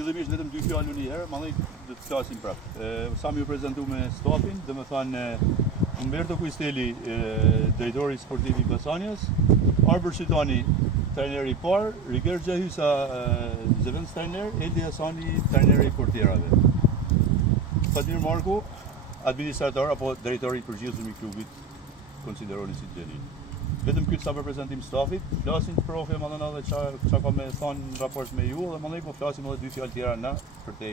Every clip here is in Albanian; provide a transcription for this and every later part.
fillimisht vetëm 2 fjalë një herë, mandej do të flasim prapë. Sa më ju prezantu me stafin, domethënë Umberto Kuisteli, drejtori sportiv i Basanias, Arbër Shitani, trajneri i parë, Riger Xhahysa, zëvendës trajner, Eldi Hasani, trajneri i portierave. Fatmir Marku, administrator apo drejtori i përgjithshëm i klubit, konsideroni si gjeni. Vetëm këtë sa për prezantim stafit, flasin profe më dhëna dhe qa ka me thonë në raport me ju, dhe më dhej po flasim edhe 2 fjalë tjera na për te.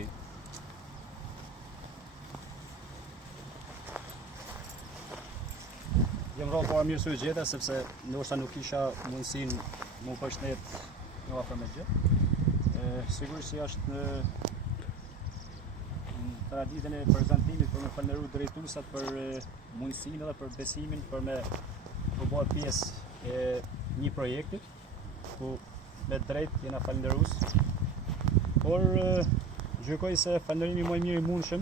Jem rrallë para mirë së u gjeta, sepse ndoshta nuk isha mundësin mu përshnet nga afër me gjë. Sigurisht që është në traditën e prezantimit për me falënderu drejtuesat për mundësinë dhe për besimin për me u bërë pjesë e një projekti, ku me drejt jena falënderues. Por gjykoj se falënderimi më i mirë i mundshëm,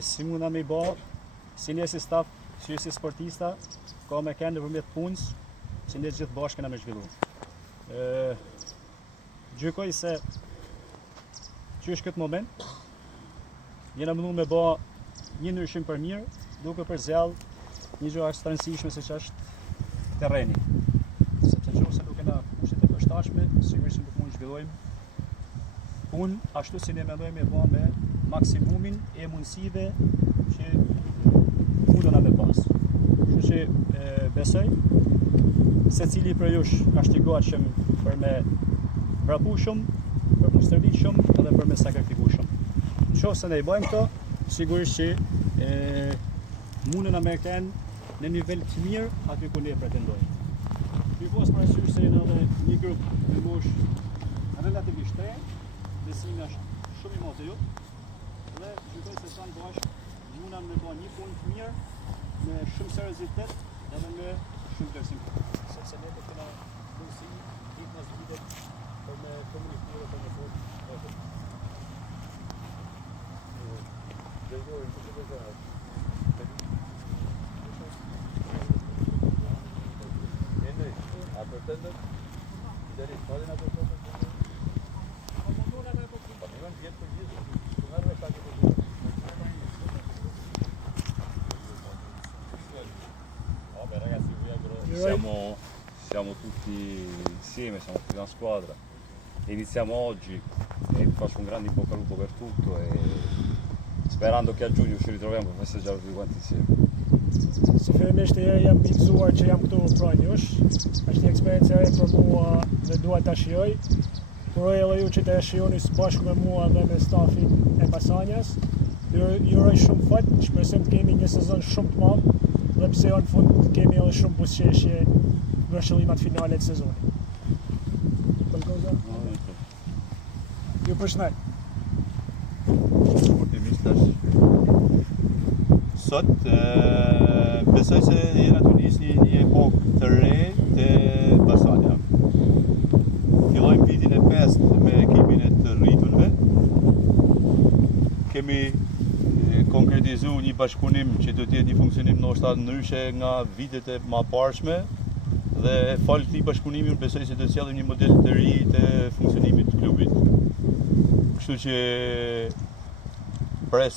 si munda me i bë, si ne si staf, si sportista, ka me kënë nëpërmjet punës, që ne gjithë bashkë kena me zhvillu. Gjykoj se që është këtë moment, jena mundu me bë një ndryshim për mirë, duke përzjell një gjë aq të rëndësishme siç është terreni. Sepse nëse nuk kena kushtet e përshtatshme, sigurisht nuk mund të zhvillojmë punë ashtu si ne mendojmë e bë me maksimumin e mundësive që mundona me pas. Kështu që besoj secili prej jush ka shtigohet shumë për me vrapu shumë, për me stërvit shumë edhe për me sakrifiku shumë. Nëse ne i bëjmë këto, sigurisht që mundën Amerikanë në nivel të mirë aty ku ne pretendojmë. Ky pas parasysh se jena edhe një grup me moshë relativisht të re, besimi është shumë i madh te ju, dhe gjykoj se sa bashkë mundam me bë një punë të mirë me shumë seriozitet edhe me shumë vlerësim. Sepse ne do të kena mundësi ditë pas dite për me komunikuar për me folë. Drejtori, ku të bëjë? Pretended? Deri falin ato foto? Po mi vjen për gjithë. Nga rreth aq të Vabbè ragazzi, siamo tutti insieme, siamo tutti una squadra. Iniziamo oggi e vi faccio un grande in bocca al lupo per tutto e sperando che a giugno ci ritroviamo per festeggiare tutti quanti insieme. Së fillimisht jam i gëzuar që jam këtu pranë jush. Është një eksperiencë e re për mua dhe dua ta shijoj. Uroj edhe ju që të shijoni së bashku me mua dhe me stafin e Basanias. Ju uroj shumë fat, shpresoj të kemi një sezon shumë të madh dhe pse jo në fund të kemi edhe shumë buzëqeshje në shëllimat finale të sezonit. Ju përshëndet. Sot besoj se jena të nisni një epokë të re të Basania. Fillojmë vitin e 5 me ekipin e të rritunve. Kemi konkretizu një bashkëpunim që do të jetë një funksionim ndoshta ndryshe nga vitet e mëparshme dhe fal këtij bashkëpunimi unë besoj se do të sjellim një model të ri të funksionimit të klubit. Kështu që pres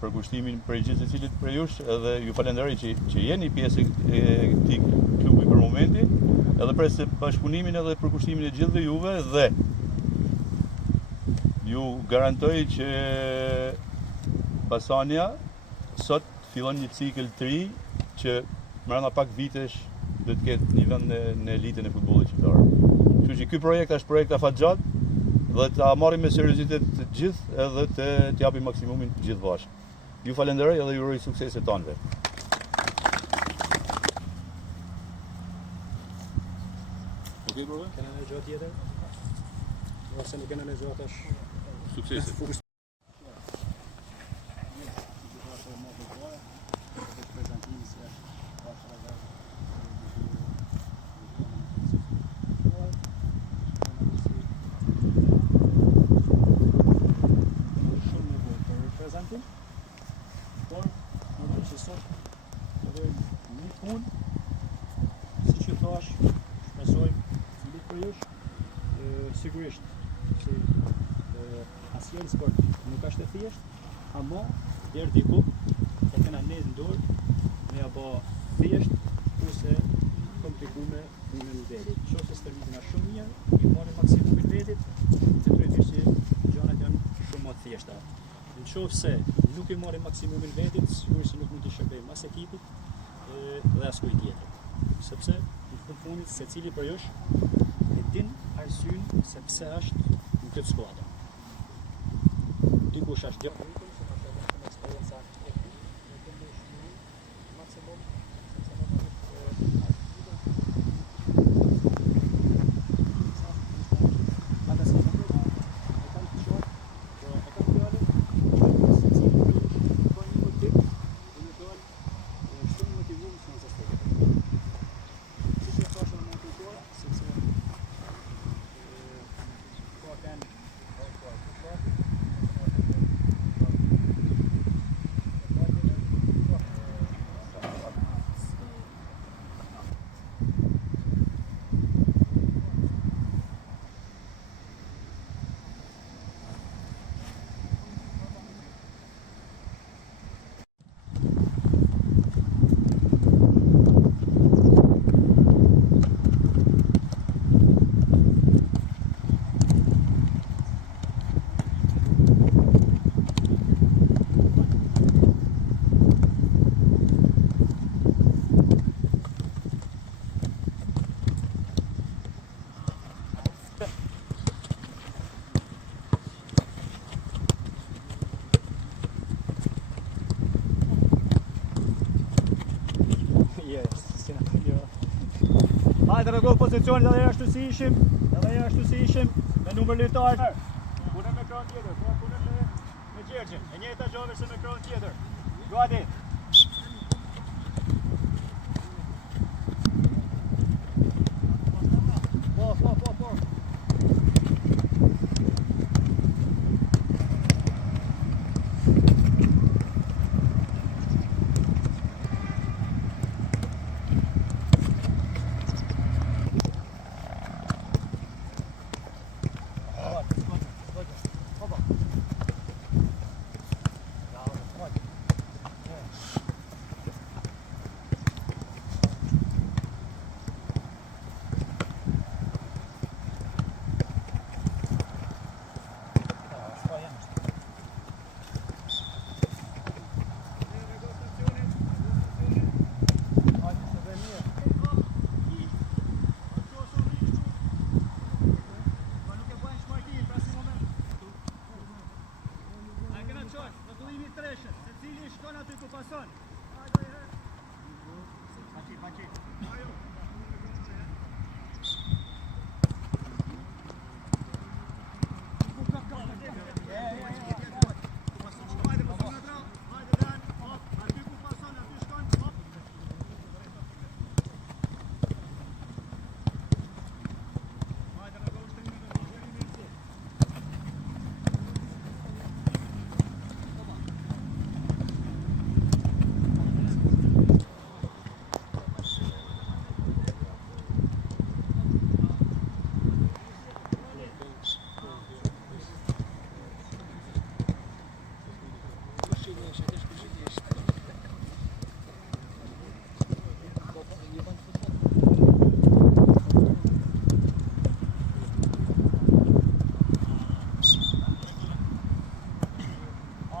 për kushtimin për gjithë secilit për jush edhe ju falenderoj që jeni pjesë e këtij klubi për momentin, edhe pres bashkëpunimin edhe për kushtimin e gjithë juve dhe ju garantoj që Basania sot fillon një cikël të ri që brenda pak vitesh do të ketë një vend në elitën e futbollit shqiptar. Kështu që ky projekt është projekt afatgjat dhe ta marrim me seriozitet të gjithë edhe të japim maksimumin gjithë bashkë. Ju falenderoj edhe ju uroj suksese të anëve. Okej, bro? Kena në gjë tjetër? Ose nuk kena në gjë tash? Suksese. Por, në vërë që sot, të dojmë një punë, si që thash, shpresojmë cilit për jush, sigurisht, si asnjëri sport nuk është e thjeshtë, ama deri diku e kena ne në dorë me ja bë thjesht ose komplikume punën e vetit. Nëse stërvitina shumë mirë, i marrë maksimumin vetit, detyrisht që gjanat janë shumë më të thjeshta. Nëse nuk i marrë maksimumin vetit, sigurisht që nuk mund të shërbejmë as ekipit dhe as kujt tjetër. Sepse në fund fundit secili për jush e din arsyeën se pse është në këtë skuadër. Dikush është gjë hajde rregull pozicionit edhe ashtu si ishim, me numër lojtar. Punën me ekran tjetër, punën me Gjergjin. E njëjta gjë se me ekran tjetër. Gati. Po.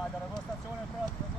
Hajde, rregull stacione prapë.